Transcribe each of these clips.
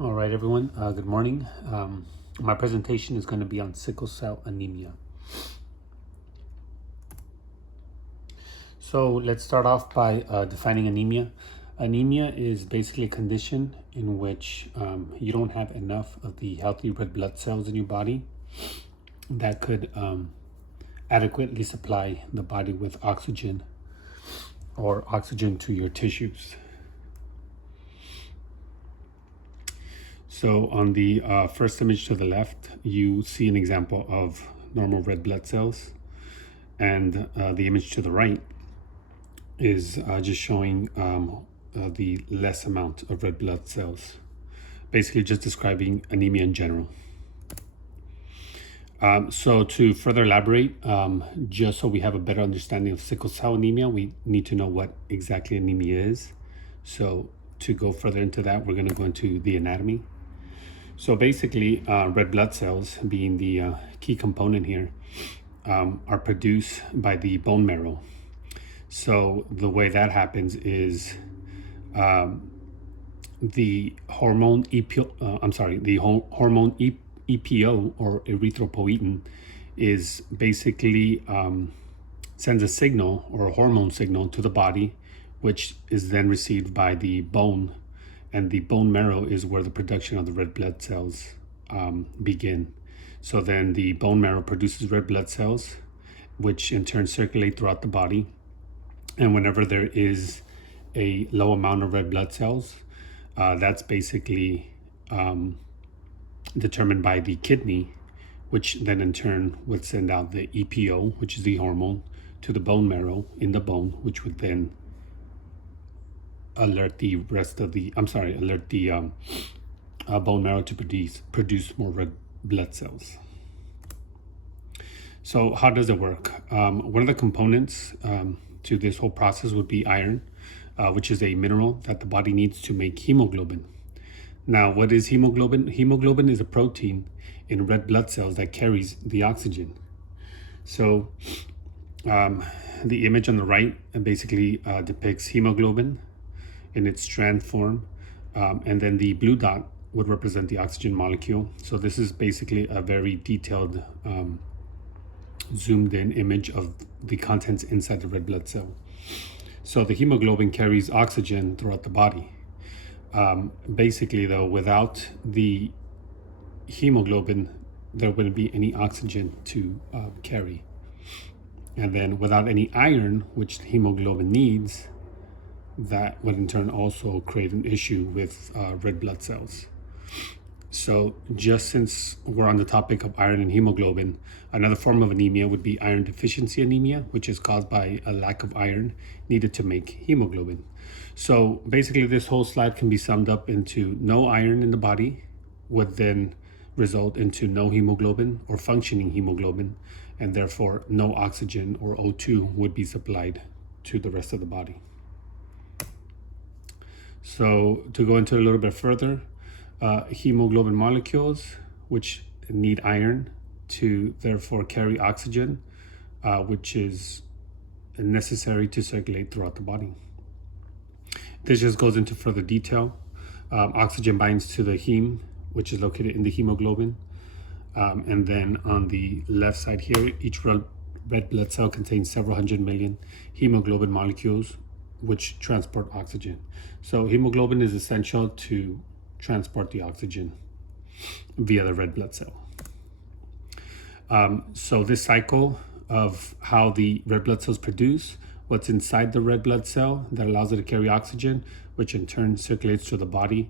All right, everyone. Good morning. My presentation is going to be on sickle cell anemia. So let's start off by defining anemia. Anemia is basically a condition in which you don't have enough of the healthy red blood cells in your body that could adequately supply the body with oxygen or oxygen to your tissues. So on the first image to the left, you see an example of normal red blood cells, and the image to the right is just showing the less amount of red blood cells, basically just describing anemia in general. So to further elaborate, just so we have a better understanding of sickle cell anemia, we need to know what exactly anemia is. So to go further into that, we're going to go into the anatomy. So basically, red blood cells, being the key component here, are produced by the bone marrow. So the way that happens is the hormone EPO or erythropoietin is basically sends a signal or a hormone signal to the body, which is then received by the bone, and the bone marrow is where the production of the red blood cells begin. So then the bone marrow produces red blood cells, which in turn circulate throughout the body. And whenever there is a low amount of red blood cells, that's basically determined by the kidney, which then in turn would send out the EPO, which is the hormone, to the bone marrow in the bone, which would then alert the bone marrow to produce more red blood cells. So how does it work? One of the components to this whole process would be iron, which is a mineral that the body needs to make hemoglobin. Now, what is hemoglobin? Hemoglobin is a protein in red blood cells that carries the oxygen. So the image on the right basically depicts hemoglobin in its strand form, and then the blue dot would represent the oxygen molecule. So this is basically a very detailed zoomed in image of the contents inside the red blood cell. So the hemoglobin carries oxygen throughout the body. Basically though, without the hemoglobin, there wouldn't be any oxygen to carry. And then without any iron, which the hemoglobin needs, that would in turn also create an issue with red blood cells. So just since we're on the topic of iron and hemoglobin, another form of anemia would be iron deficiency anemia, which is caused by a lack of iron needed to make hemoglobin. So basically this whole slide can be summed up into no iron in the body would then result into no hemoglobin or functioning hemoglobin, and therefore no oxygen or O2 would be supplied to the rest of the body. So to go into a little bit further, hemoglobin molecules, which need iron to therefore carry oxygen, which is necessary to circulate throughout the body. This just goes into further detail. Oxygen binds to the heme, which is located in the hemoglobin. And then on the left side here, each red blood cell contains several hundred million hemoglobin molecules, which transport oxygen. So hemoglobin is essential to transport the oxygen via the red blood cell. So this cycle of how the red blood cells produce what's inside the red blood cell that allows it to carry oxygen, which in turn circulates through the body,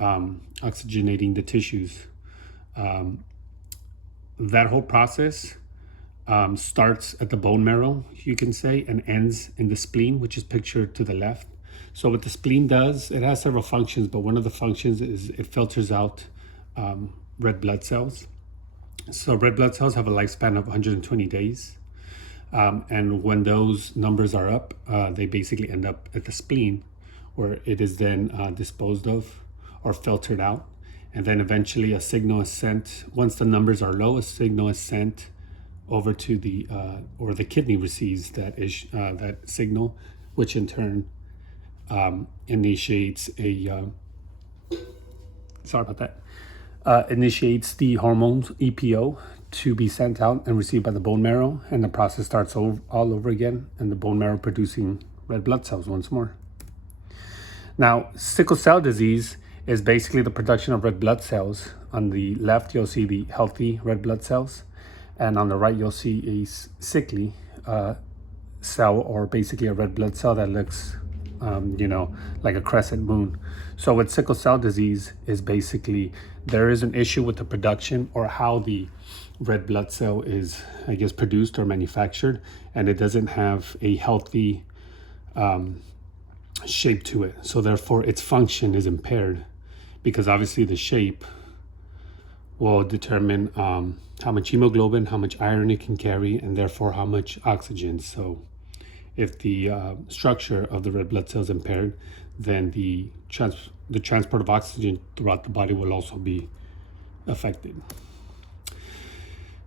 oxygenating the tissues. That whole process starts at the bone marrow, you can say, and ends in the spleen, which is pictured to the left. So what the spleen does, it has several functions, but one of the functions is it filters out red blood cells. So red blood cells have a lifespan of 120 days. And when those numbers are up, they basically end up at the spleen, where it is then disposed of or filtered out. And then eventually a signal is sent. Once the numbers are low, a signal is sent over to the, or the kidney receives that signal, which in turn initiates a sorry about that, initiates the hormones EPO to be sent out and received by the bone marrow, and the process starts all over again, and the bone marrow producing red blood cells once more. Now, sickle cell disease is basically the production of red blood cells. On the left, you'll see the healthy red blood cells, and on the right, you'll see a sickly cell, or basically a red blood cell that looks like a crescent moon. So with sickle cell disease is basically there is an issue with the production or how the red blood cell is, I guess, produced or manufactured, and it doesn't have a healthy shape to it. So therefore its function is impaired, because obviously the shape will determine how much hemoglobin, how much iron it can carry, and therefore how much oxygen. So if the structure of the red blood cell is impaired, then the transport of oxygen throughout the body will also be affected.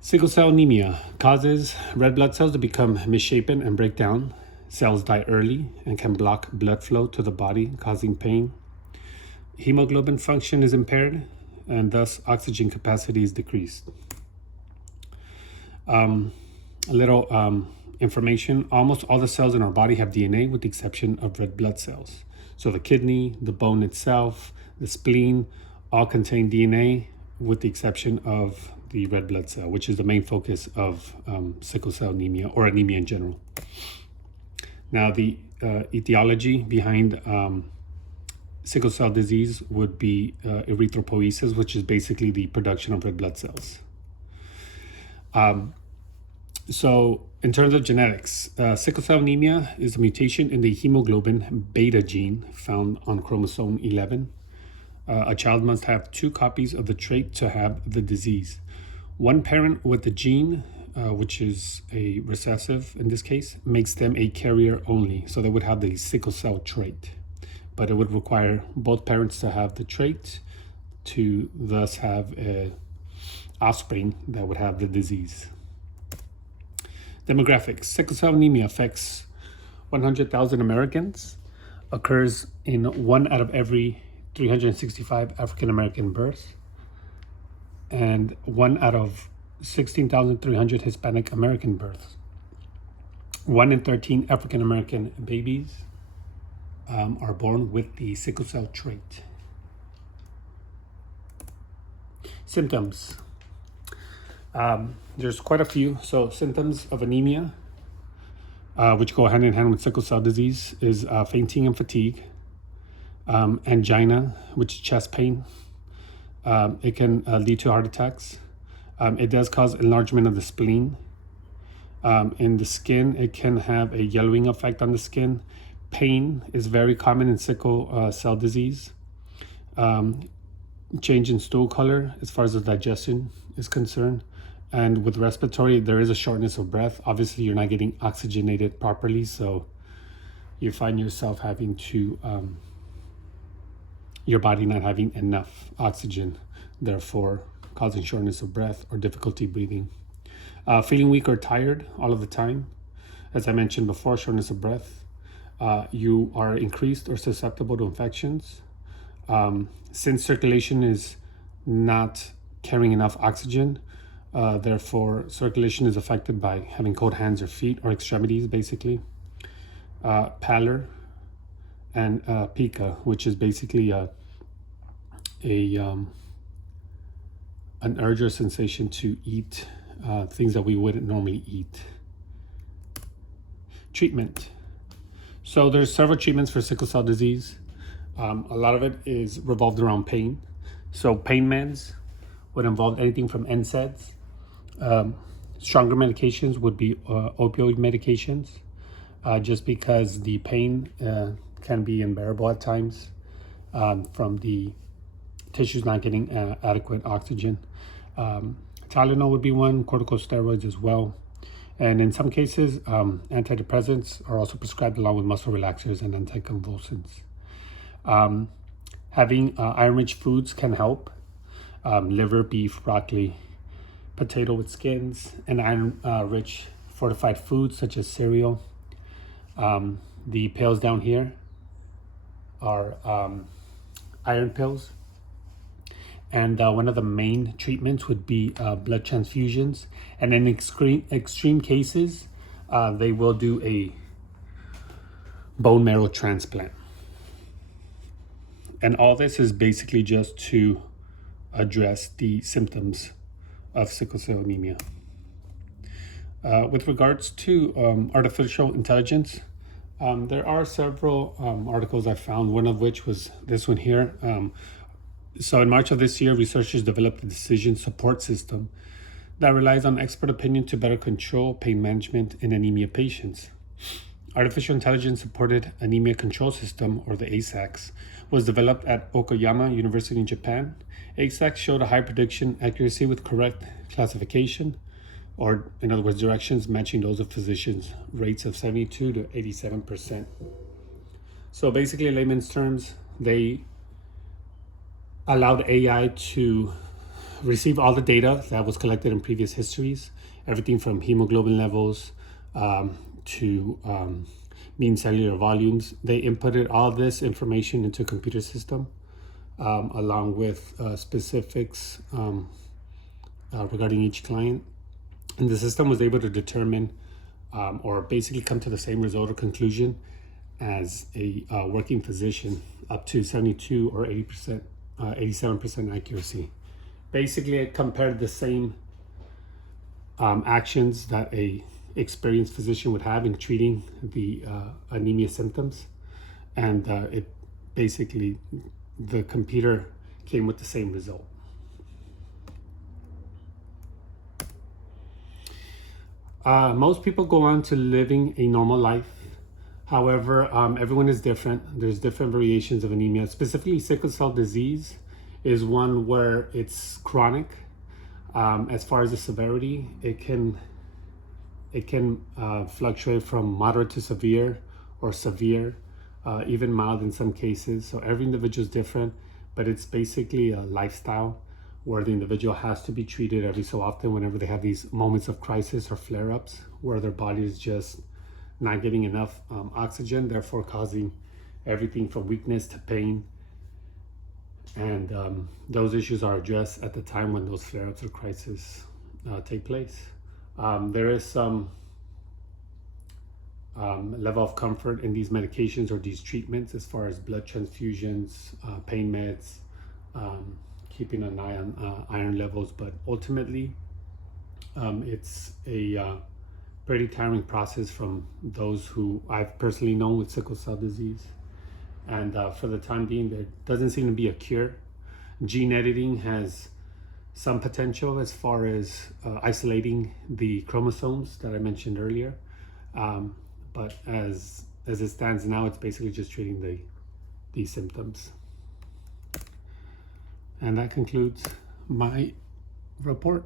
Sickle cell anemia causes red blood cells to become misshapen and break down. Cells die early and can block blood flow to the body, causing pain. Hemoglobin function is impaired, and thus oxygen capacity is decreased. A little information: almost all the cells in our body have DNA, with the exception of red blood cells. So the kidney, the bone itself, the spleen, all contain DNA, with the exception of the red blood cell, which is the main focus of sickle cell anemia, or anemia in general. Now, the etiology behind sickle cell disease would be erythropoiesis, which is basically the production of red blood cells. So in terms of genetics, sickle cell anemia is a mutation in the hemoglobin beta gene found on chromosome 11. A child must have 2 copies of the trait to have the disease. One parent with the gene, which is a recessive in this case, makes them a carrier only. So they would have the sickle cell trait. But it would require both parents to have the trait to thus have an offspring that would have the disease. Demographics. Sickle cell anemia affects 100,000 Americans, occurs in 1 out of every 365 African American births, and 1 out of 16,300 Hispanic American births. 1 in 13 African American babies are born with the sickle cell trait. Symptoms. There's quite a few. So symptoms of anemia, which go hand in hand with sickle cell disease, is fainting and fatigue, angina, which is chest pain. It can lead to heart attacks. It does cause enlargement of the spleen. In the skin, it can have a yellowing effect on the skin. Pain is very common in sickle cell disease. Change in stool color as far as the digestion is concerned. And with respiratory, there is a shortness of breath. Obviously, you're not getting oxygenated properly, so you find yourself having to, your body not having enough oxygen, therefore causing shortness of breath or difficulty breathing. Feeling weak or tired all of the time. As I mentioned before, shortness of breath. You are increased or susceptible to infections. Since circulation is not carrying enough oxygen, therefore circulation is affected by having cold hands or feet, or extremities basically. Pallor and pica, which is basically an urge or sensation to eat things that we wouldn't normally eat. Treatment. So there's several treatments for sickle cell disease. A lot of it is revolved around pain. So pain meds would involve anything from NSAIDs. Stronger medications would be opioid medications, just because the pain can be unbearable at times from the tissues not getting adequate oxygen. Tylenol would be one, corticosteroids as well. And in some cases, antidepressants are also prescribed along with muscle relaxers and anticonvulsants. Having iron-rich foods can help. Liver, beef, broccoli, potato with skins, and iron-rich fortified foods such as cereal. The pills down here are iron pills. And one of the main treatments would be blood transfusions. And in extreme cases, they will do a bone marrow transplant. And all this is basically just to address the symptoms of sickle cell anemia. With regards to artificial intelligence, there are several articles I found, one of which was this one here. So in March of this year, researchers developed a decision support system that relies on expert opinion to better control pain management in anemia patients. Artificial Intelligence Supported Anemia Control System, or the ASACS, was developed at Okayama University in Japan. ASACS showed a high prediction accuracy with correct classification, or in other words, directions matching those of physicians, rates of 72 to 87%. So basically, in layman's terms, they allowed AI to receive all the data that was collected in previous histories, everything from hemoglobin levels to mean cellular volumes. They inputted all this information into a computer system along with specifics regarding each client. And the system was able to determine or basically come to the same result or conclusion as a working physician, up to 72 or 80%. 87% accuracy. Basically, it compared the same actions that a experienced physician would have in treating the anemia symptoms, and it basically, the computer came with the same result. Most people go on to living a normal life. However, everyone is different. There's different variations of anemia. Specifically, sickle cell disease is one where it's chronic. As far as the severity, it can fluctuate from moderate to severe or severe, even mild in some cases. So every individual is different, but it's basically a lifestyle where the individual has to be treated every so often whenever they have these moments of crisis or flare-ups where their body is just not getting enough oxygen, therefore causing everything from weakness to pain. And those issues are addressed at the time when those flare-ups or crises take place. There is some level of comfort in these medications or these treatments as far as blood transfusions, pain meds, keeping an eye on iron levels, but ultimately it's a pretty tiring process from those who I've personally known with sickle cell disease. And for the time being, there doesn't seem to be a cure. Gene editing has some potential as far as isolating the chromosomes that I mentioned earlier. But as it stands now, it's basically just treating the symptoms. And that concludes my report.